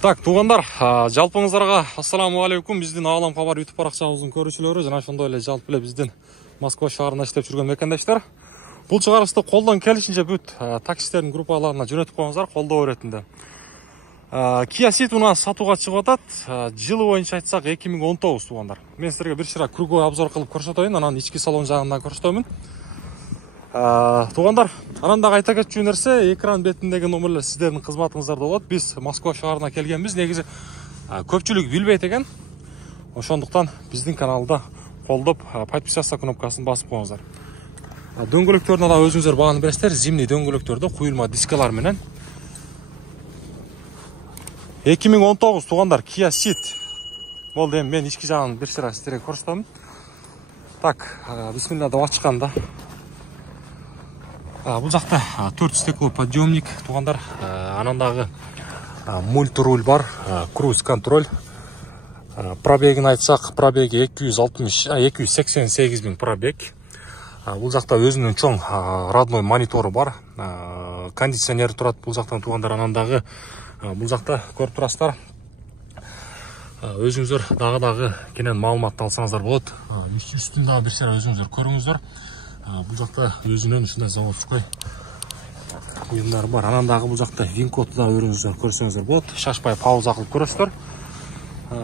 Так, туғандар, жалпыңыздарға ассаламу алейкум. Биздин Ағалам Хабар YouTube парақшабыздын көрүүчүлөрү жана ошондой эле жалпы эле биздин Москва шаарында иштеп жүргөн мекендаштар. Бул чыгарышты колдон келишинче бүт таксистердин группаларына жөнөтүп коюңуздар, колдоо иретинде. Kia Ceed у нас сатууга чыгып атат. Жылы боюнча айтсак 2019 туғандар. Мен силерге бир шыра круговой обзор кылып көрсөтөйүн, анан ички салон жагынан көрсөтөмүн. Туғандар, анан дагы айта кетчү нерсе, экран бетиндеги номерлер сиздердин кызматыңыздарда болот. Биз Москва шаарына келгенбиз, негизи көпчүлүк билбейт экен. Ошондуктан биздин каналда колдоп подписаться кнопкасын басып коюңуздар. Дөңгөлөктөрүнө да өзүңүздөр бааны бересиздер. Зимний дөңгөлөктөрдө куюлма дискалар менен. 2019 туғандар Kia Ceed. Болду, эми мен ички жагын бир сыра сиздерге көрсөтөмүн. Так, бисмилла деп ачканда. Бул жакта 4 стекло подъемник туғандар. Анан дагы мульти-руль бар, круиз контроль. Пробегин айтсак, пробеги 288 миң пробег. Бул жакта өзүнүн чоң родной монитору бар. Кондиционер турат бул жактан туғандар. Анан дагы бул жакта көрүп турасыздар. Өзүңүздөр дагы кенен маалыматты алсаңыздар болот. Үстүн дагы бир сыра өзүңүздөр көрүңүздөр. Бул жакта өзүнөн ушундай заводской буюмдар бар. Анан дагы бул жакта вин-кодду да өрүңүздөр көрсөңүздөр болот. Шашпай пауза кылып көрөсүздөр.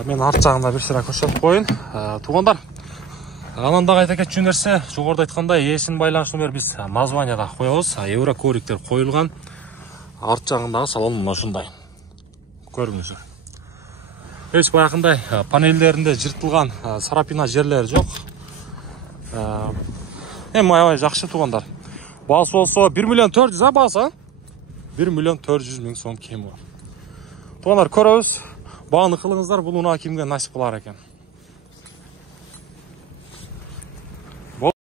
Мен арт жагында бир сыра көрсөтүп коеюн. Туғандар, анан дагы айта кетчү нерсе, жогоруда айткандай, ээсинин байланыш номери биз названияда коебуз. Еврокориктер коюлган. Арт жагындагы салон мына ушундай. Көрүңүздөр. Эч баягындай панелдеринде жыртылган сарапина жерлери жок. Эми аябай жакшы туғандар. Баасы болсо 1 миллион 400 баасы. 1 миллион 400 миң сом кеми бар. Туғандар, көрөбүз. Бааны кылыңыздар, бул унаа кимге насип кылар экен.